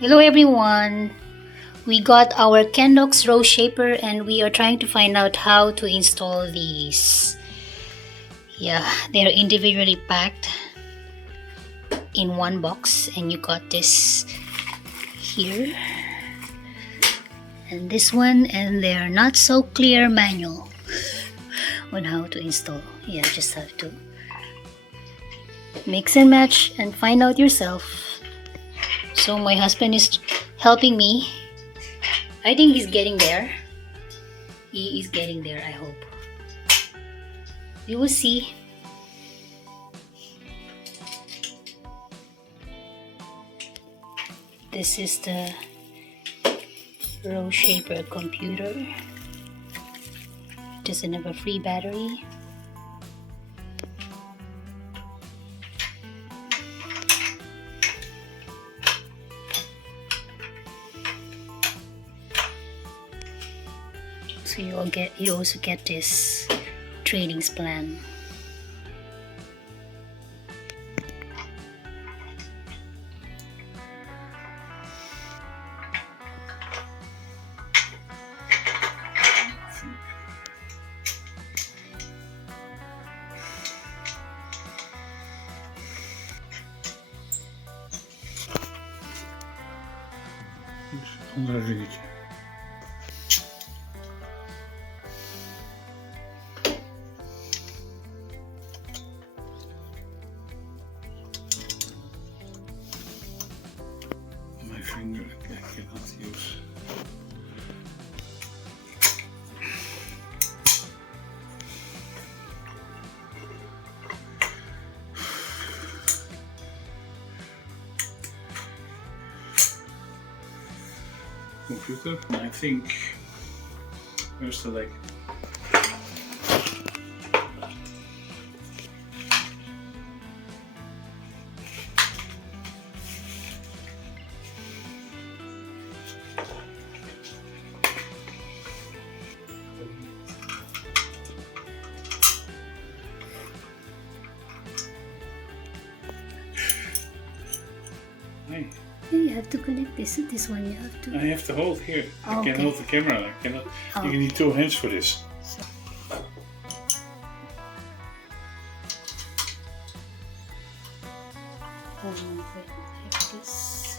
Hello everyone! We got our Kendox Rowshaper and we are trying to find out how to install these. Yeah, they're individually packed in one box and you got this here and this one, and they're not so clear manual on how to install. Yeah, just have to mix and match and find out yourself. So my husband is helping me. I think he's getting there. He is getting there, I hope. We will see. This is the Rowshaper computer. It doesn't have a free battery. So you also get this trainings plan. Andere ringetje. My finger I cannot use. Computer, and I think where's the leg? Hey. You have to connect this one. You have to. I have to hold here. Oh, I can okay. hold the camera. I cannot. Oh. You need 2 hands for this. Like this.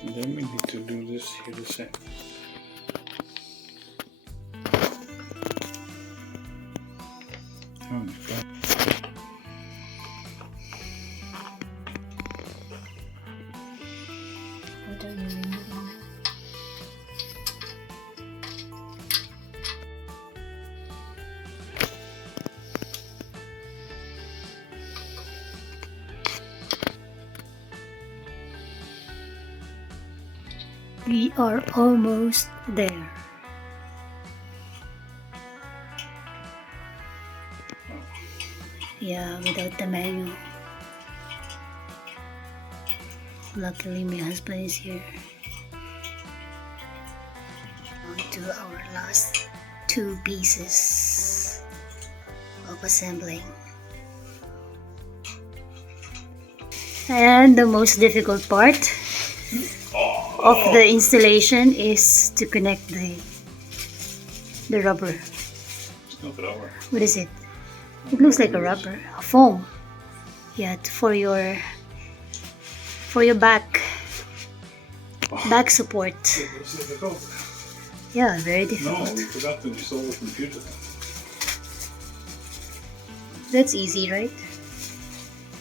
And then we need to do this here the same. Oh my God. What are you removing now? We are almost there. Yeah, without the manual. Luckily my husband is here. On to our last 2 pieces of assembling. And the most difficult part of the installation is to connect the The rubber. It's not rubber. What is it? It looks like a rubber. A foam. Yeah, for your back. Back support. It's difficult. Yeah, very No, difficult. we forgot to install the computer. That's easy, right?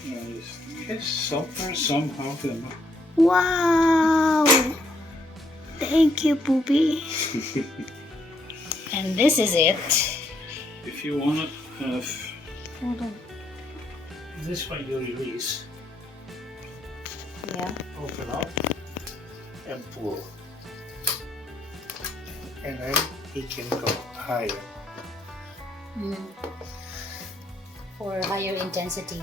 Yes, somewhere, somehow. Wow! Thank you, Poopy. And this is it. If you want to have Hold on. this one, you release, Yeah. open up, and pull. And then it can go higher. For higher intensity.